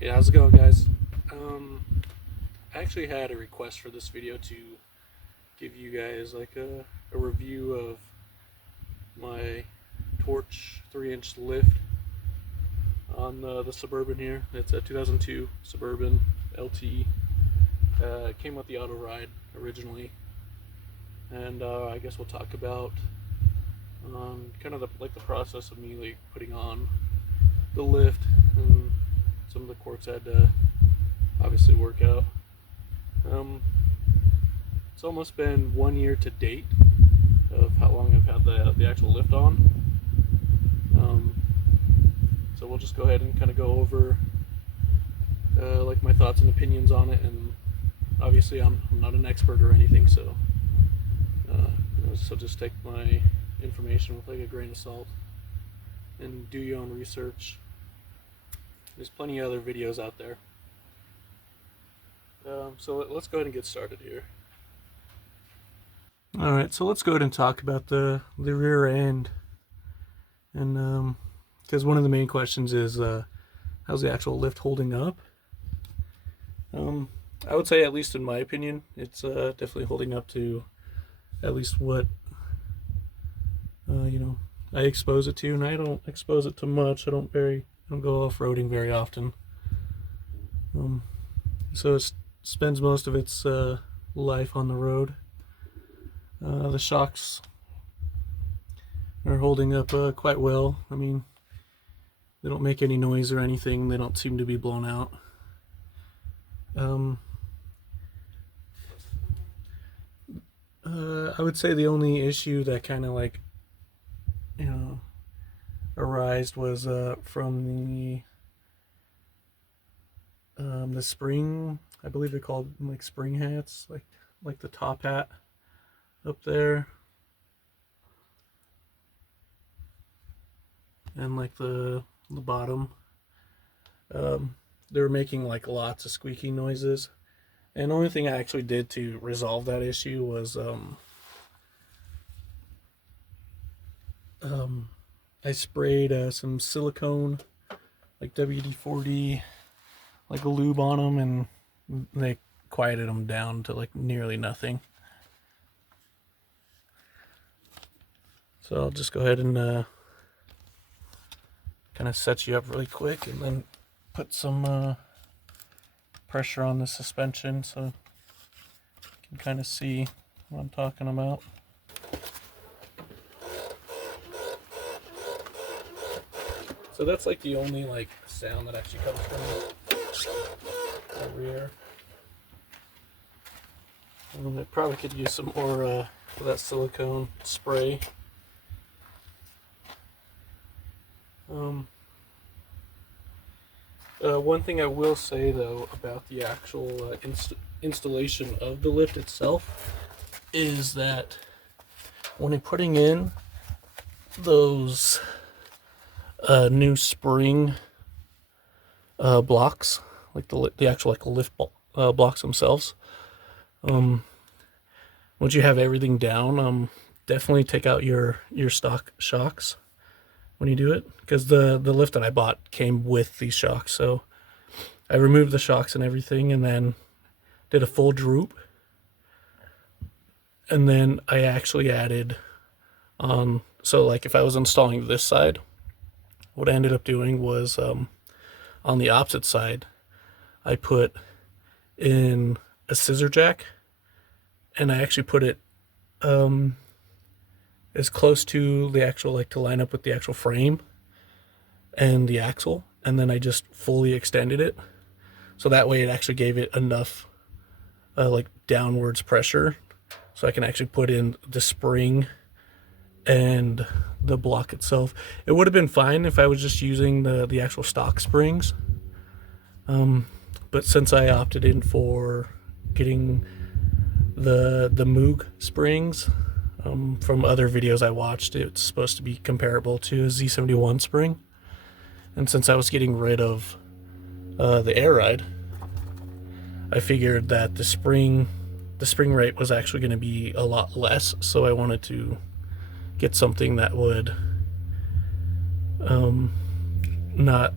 Yeah, how's it going, guys? I actually had a request for this video to give you guys like a review of my Torch 3-inch lift on the Suburban here. It's a 2002 Suburban LT. It came with the auto ride originally, and I guess we'll talk about kind of the process of me like putting on the lift and some of the quirks I had to obviously work out. Um, it's almost been 1 year to date of how long I've had the actual lift on. Um, so we'll just go ahead and kind of go over like my thoughts and opinions on it. And obviously, I'm not an expert or anything, so so just take my information with like a grain of salt and do your own research. There's plenty of other videos out there. So let's go ahead and get started here. All right, so let's go ahead and talk about the rear end, and because one of the main questions is how's the actual lift holding up. I would say, at least in my opinion, it's definitely holding up to at least what I expose it to, and I don't expose it to much. I don't go off-roading very often. So it spends most of its life on the road. The shocks are holding up quite well. I mean, they don't make any noise or anything. They don't seem to be blown out. I would say the only issue that kind of like, arised was from the spring. I believe they're called like spring hats, like the top hat up there, and like the bottom. They were making like lots of squeaking noises, and the only thing I actually did to resolve that issue was I sprayed some silicone, like WD-40, like a lube on them, and they quieted them down to like nearly nothing. So I'll just go ahead and kind of set you up really quick, and then put some pressure on the suspension so you can kind of see what I'm talking about. So that's like the only like sound that actually comes from the rear. I probably could use some more of that silicone spray. One thing I will say though about the actual installation of the lift itself is that when you're putting in those new spring blocks, like the actual like lift blocks themselves, once you have everything down, definitely take out your stock shocks when you do it, because the lift that I bought came with these shocks. So I removed the shocks and everything, and then did a full droop, and then I actually added so like if I was installing this side, what I ended up doing was on the opposite side I put in a scissor jack, and I actually put it as close to the actual, like to line up with the actual frame and the axle, and then I just fully extended it, so that way it actually gave it enough like downwards pressure so I can actually put in the spring and the block itself. It would have been fine if I was just using the actual stock springs, but since I opted in for getting the Moog springs from other videos I watched, it's supposed to be comparable to a Z71 spring, and since I was getting rid of the air ride, I figured that the spring rate was actually going to be a lot less, so I wanted to get something that would not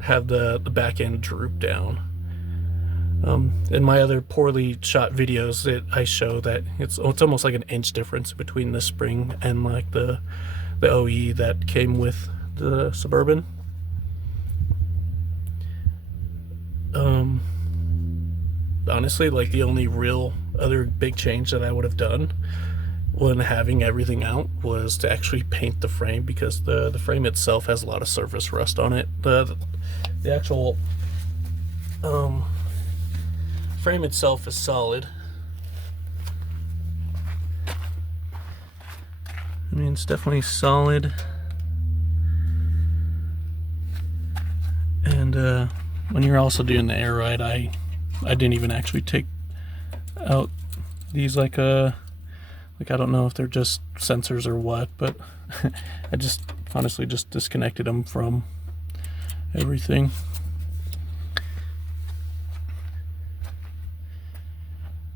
have the back end droop down. In my other poorly shot videos, I show that it's almost like an inch difference between the spring and like the OE that came with the Suburban. Honestly, like the only real other big change that I would have done when having everything out was to actually paint the frame, because the frame itself has a lot of surface rust on it. The actual frame itself is solid. I mean, it's definitely solid. And when you're also doing the air ride, I didn't even actually take out these like I don't know if they're just sensors or what, but I just honestly just disconnected them from everything.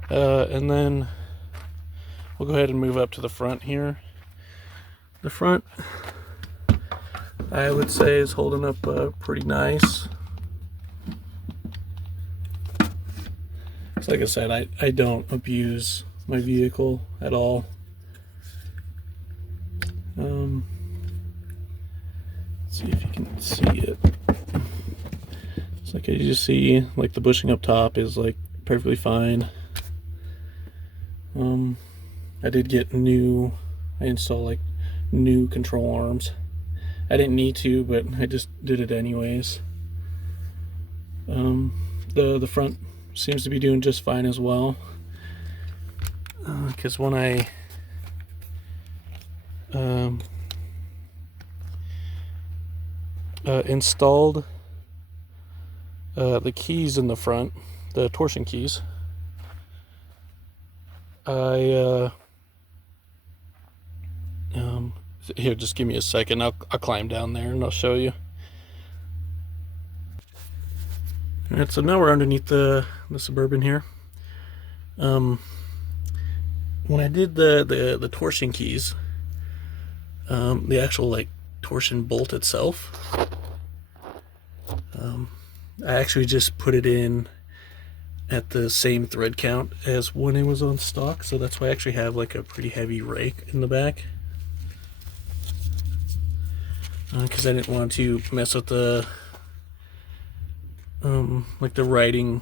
And then we'll go ahead and move up to the front here. The front, I would say, is holding up pretty nice. So like I said, I don't abuse my vehicle at all. Let's see if you can see it. It's like, as you see, like the bushing up top is like perfectly fine. I did get I installed like new control arms. I didn't need to, but I just did it anyways. The front seems to be doing just fine as well, because when I installed the keys in the front, the torsion keys, here, just give me a second. I'll climb down there and I'll show you. Alright, so now we're underneath the Suburban here. When I did the torsion keys, the actual like torsion bolt itself, I actually just put it in at the same thread count as when it was on stock, so that's why I actually have like a pretty heavy rake in the back, because I didn't want to mess with the like the riding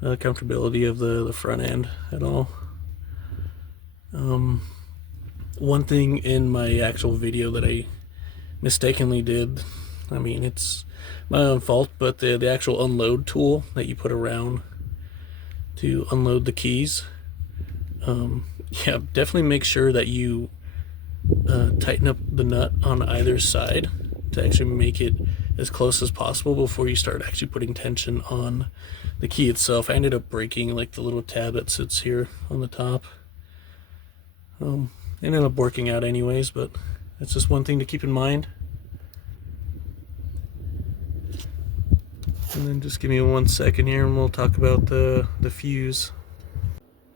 comfortability of the front end at all. One thing in my actual video that I mistakenly did, I mean, it's my own fault, but the actual unload tool that you put around to unload the keys, yeah, definitely make sure that you tighten up the nut on either side to actually make it as close as possible before you start actually putting tension on the key itself. I ended up breaking like the little tab that sits here on the top. It ended up working out anyways, but that's just one thing to keep in mind. And then just give me 1 second here and we'll talk about the fuse.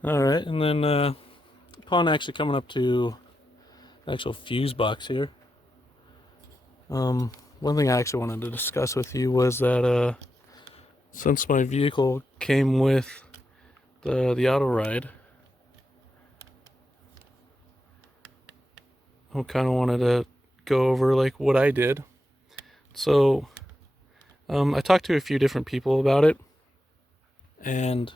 Alright, and then upon actually coming up to the actual fuse box here, one thing I actually wanted to discuss with you was that since my vehicle came with the auto ride, I kind of wanted to go over like what I did. So I talked to a few different people about it, and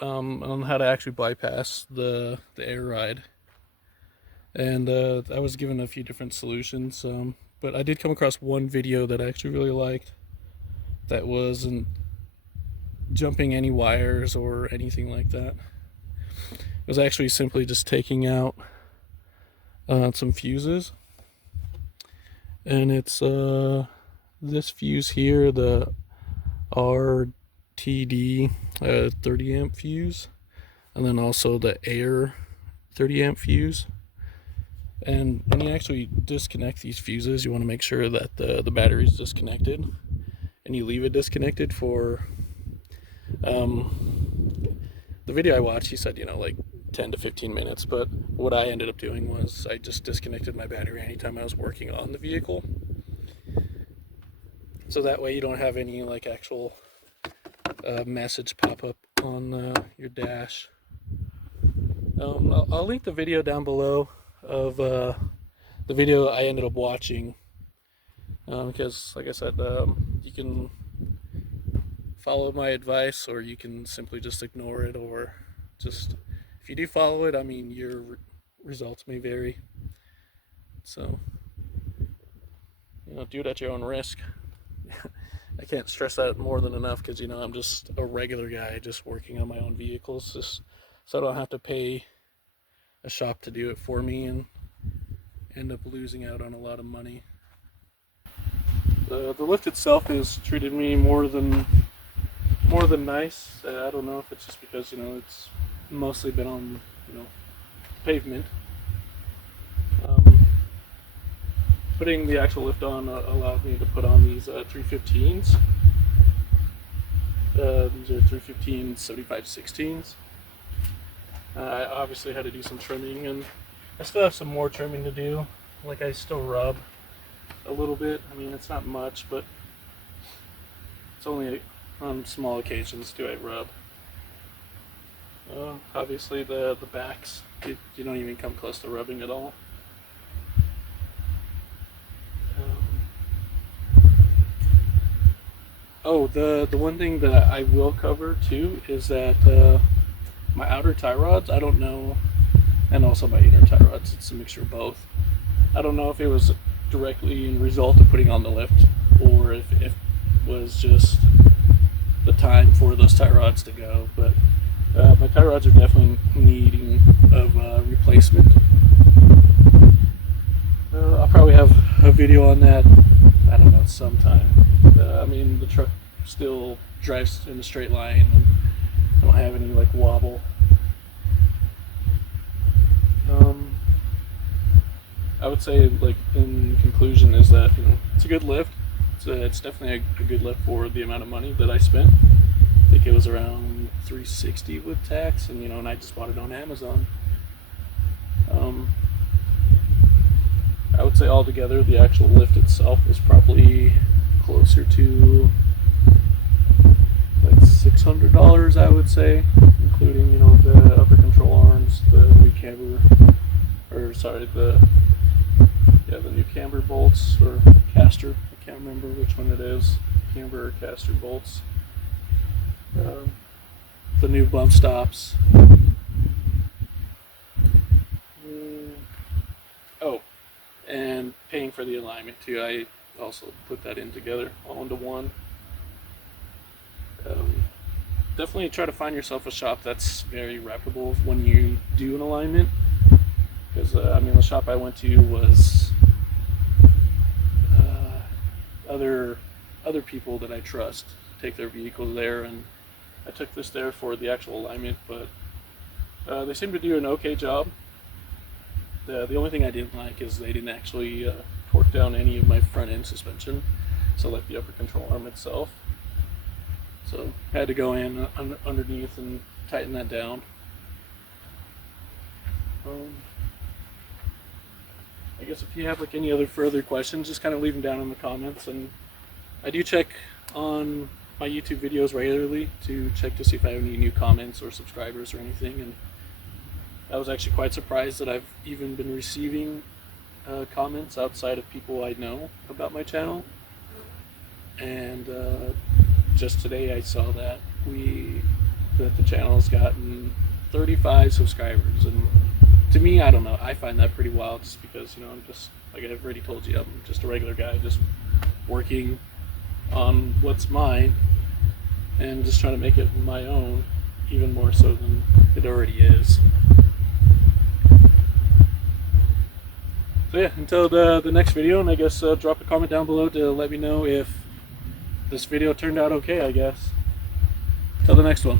on how to actually bypass the air ride. And I was given a few different solutions, but I did come across one video that I actually really liked that wasn't jumping any wires or anything like that. It was actually simply just taking out some fuses, and it's this fuse here, the RTD 30 amp fuse, and then also the air 30 amp fuse. And when you actually disconnect these fuses, you want to make sure that the battery is disconnected, and you leave it disconnected for the video I watched, he said, you know, like 10 to 15 minutes, but what I ended up doing was I just disconnected my battery anytime I was working on the vehicle. so that way you don't have any like actual message pop up on your dash. I'll link the video down below of the video I ended up watching, because like I said, you can follow my advice or you can simply just ignore it, or just, if you do follow it, I mean, your results may vary. So, do it at your own risk. I can't stress that more than enough, because I'm just a regular guy just working on my own vehicles, just so I don't have to pay a shop to do it for me and end up losing out on a lot of money. The lift itself has treated me more than nice. I don't know if it's just because it's mostly been on pavement. Putting the actual lift on allowed me to put on these 315s. These are 315 75/16s. I obviously had to do some trimming, and I still have some more trimming to do. Like, I still rub a little bit. I mean, it's not much, but it's only on small occasions do I rub. Obviously the backs, you don't even come close to rubbing at all. The one thing that I will cover too is that my outer tie rods, I don't know, and also my inner tie rods, it's a mixture of both. I don't know if it was directly in result of putting on the lift, or if it was just the time for those tie rods to go, but my tie rods are definitely needing of replacement. I'll probably have a video on that, I don't know, sometime. I mean, the truck still drives in a straight line, and I don't have any like wobble. I would say, like, in conclusion, is that it's a good lift. It's definitely a good lift for the amount of money that I spent. I think it was around $360 with tax, and I just bought it on Amazon. I would say altogether the actual lift itself is probably closer to like $600, I would say, including the upper control arms, the new camber, the new camber bolts or caster. I can't remember which one it is, camber or caster bolts. The new bump stops. And paying for the alignment too. I also put that in together, all into one. Definitely try to find yourself a shop that's very reputable when you do an alignment, because the shop I went to was other people that I trust take their vehicles there, and I took this there for the actual alignment, but they seem to do an okay job. The only thing I didn't like is they didn't actually torque down any of my front end suspension, so like the upper control arm itself. So I had to go in underneath and tighten that down. I guess if you have like any other further questions, just kind of leave them down in the comments. And I do check on my YouTube videos regularly to check to see if I have any new comments or subscribers or anything. And I was actually quite surprised that I've even been receiving comments outside of people I know about my channel. And just today I saw that the channel has gotten 35 subscribers, and to me, I don't know, I find that pretty wild, just because I'm just, like I've already told you, I'm just a regular guy just working on what's mine and just trying to make it my own, even more so than it already is. So yeah, until the next video, and I guess drop a comment down below to let me know if this video turned out okay, I guess. Till the next one.